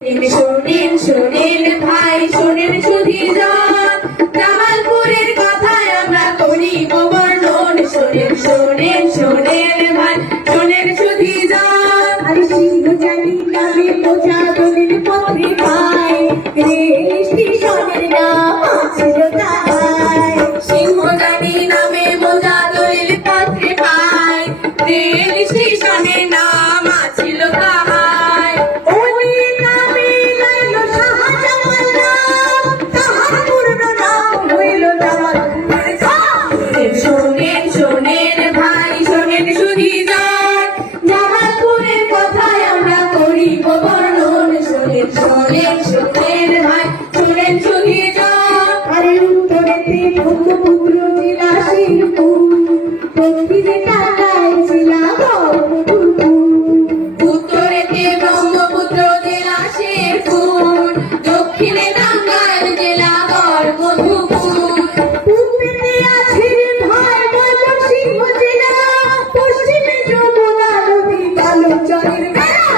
শোনেন শোনেন ভাই শোনেন সুধীজন, জামালপুরের কথায় আমরা করিব বর্ণন। শোনেন শোনেন শোনেন ভাই শোনেন সুধীজন, আরে সিংহ জানি নামে মোজা দলিল পথে পায়, রেল স্টেশনের নাম ছিল তাই। সিংহদানি নামে মোজা দলিল পত্রে পায়, রেল স্টেশনের নাম ছিল তাহাই। ওই নামে লাইল শাহজামাল নাম, তাহার পূর্ণ নাম হইল জামালপুর খান। শোনেন শোনেন ভাই শোনেন সুধীজন, জামালপুরের কথায় আমরা করিব বর্ণন। শোনেন শোনেন শোনেন ভাই শোনেন সুধীজন, আরে উত্তরেতে ব্রহ্মপুত্র জেলা শিরপুর, দক্ষিণে টাঙ্গাইল জেলা গড়মধুপুর। উত্তরেতে ব্রহ্মপুত্র জেলা শেরপুর, দক্ষিণে টাঙ্গাইল জেলা গড়মধুপুর। পূর্বেতে আছে ভাই ময়মনসিংহ জেলা, পশ্চিমে যমুনা নদী কালোচরের বেড়া।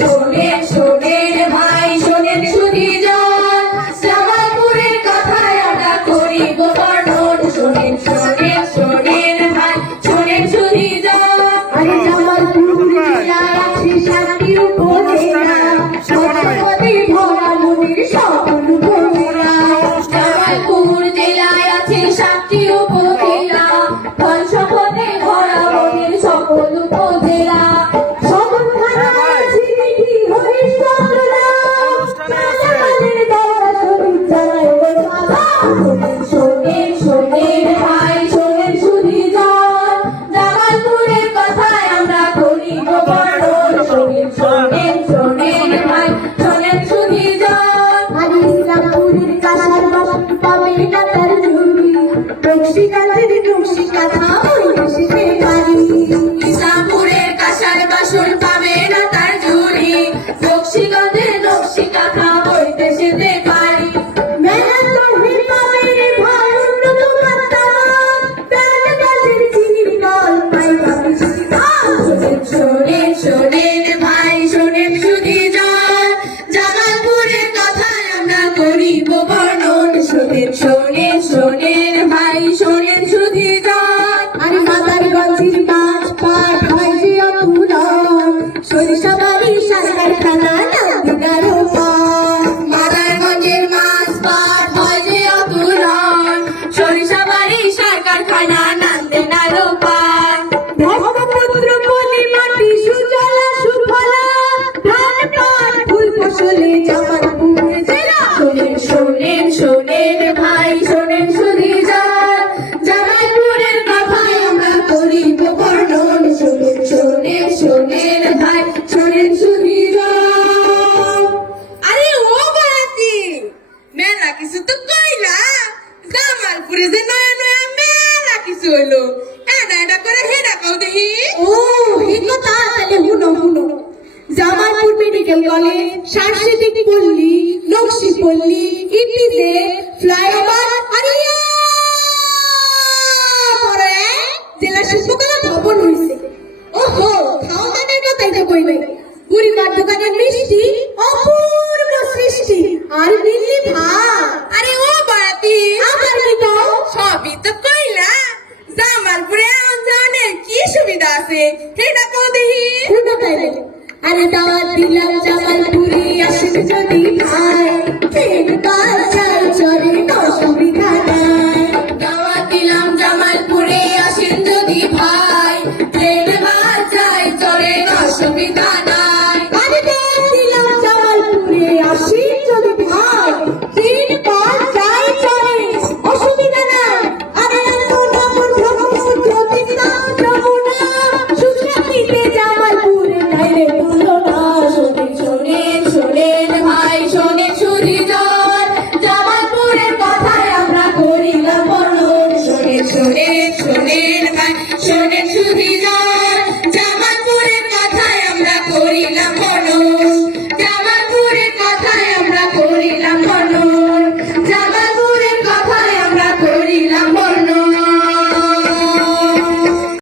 শোনেন শোনেন ভাই শোনেন সুধীজন, জামালপুরের কথায় আমরা করিব বর্ণন। শোনেন শোনেন শোনেন ভাই শোনেন সুধীজন, আরে জামালপুর জেলায় আছে 7টি উপজেলা, পঞ্চপদে ভরা নদীর সকল উপজেলা। জামালপুর জেলায় আছে 7টি উপজেলা, পঞ্চপদে ভরা নদীর সকল উপজেলা। সদর থানা আছে মিঠি হরিশচন্দ্র নাম, রাজাকালের দরগা শরীফ জামাইয়ের সালাম। শোনেন শোনেন ভাই শোনেন সুধীজন, জামালপুরের কথায় আমরা করিব বর্ণন। শোনেন শোনেন শোনেন ভাই শোনেন সুধীজন, আরে ইসলামপুরের কালার বাসন পাবে না তার ঝুলি, নকশিকাঁথের নকশি কাঁথা ওই দেশে বাড়ি। ইসলামপুরের কাঁসার বাসন পাবে না তার ঝুলি, নকশিগঞ্জের নকশি কাঁথা ওই দেশেতে পারি। মেলার লোহে পাবে রে ভাই উন্নত মাত্রার, প্যারাগাজের চিনির নল পাই পাবি শিকার। শোনেন শোনেন ভাই শোনেন সুধীজন, জামালপুরের কথায় আমরা করিব বর্ণন। শোনেন শোনেন শোনেন ভাই শোনেন সুধীজন, আরে মাদারগঞ্জের মাছ পাট হয় যে অতুলন, সরিষাবাড়ি সার কারখানা নান্দিনারও পান। মাদারগঞ্জের মাছ পাট হয় যে অতুলন, সরিষাবাড়ি সার কারখানা নান্দেনারও পান। ব্রহ্মপুত্র পলি মাটি সুজলা সুফলা, ধান পাট ফুল ফসলে জামালপুর জেলা। শোনেন শোনেন শোনেন ভাই শোনেন সুধীজন, জামালপুরের কথায় আমরা করিব বর্ণন। শোনেন শোনেন শোনেন ভাই শোনেন সুধীজন। আরে ও বাতি মেলা কিছু তো কইলা, জামালপুরে যে নয়া নয়া মেলা কিছু হইলো, এটা এটা করে হেডা কও দেখি। ও এই কথা তাহলে হুনো হুনো। জামালপুর মেডিকেল কলেজ, সাংস্কৃতিক পল্লী, নকশি পল্লী, ইপিজে, ফ্লাইওভার, আরে পরে জেলা শিল্পকলা ভবন হইছে। ওহো খাওয়া দাওয়ার কথাই তো কই নাই। বুড়িমার দোকানের মিষ্টি অপূর্ব সৃষ্টি, আর দিল্লি ভাত। আরে ও বাতি আবার কি কও? সবই তো কইলা, জামালপুরে এমন জানে কি সুবিধা আছে সেটা কও দেখি। শুনো তাইলে, আরে দাওয়াত দিলাম জামালপুরে আসেন যদি ভাই, ট্রেন বাজার চড়ে অসুবিধা নাই। দাওয়াত দিলাম জামালপুরে আসেন যদি ভাই, ট্রেন বাজায় চড়ে অসুবিধা নাই। আরে দাওয়াত দিলাম জামালপুরে আসেন যদি ভাই, ট্রেন বাজার চড়ে অসুবিধা নাই। আরে যমুনা, সুস্বাতীতে জামালপুরে নাই রে তুলনা।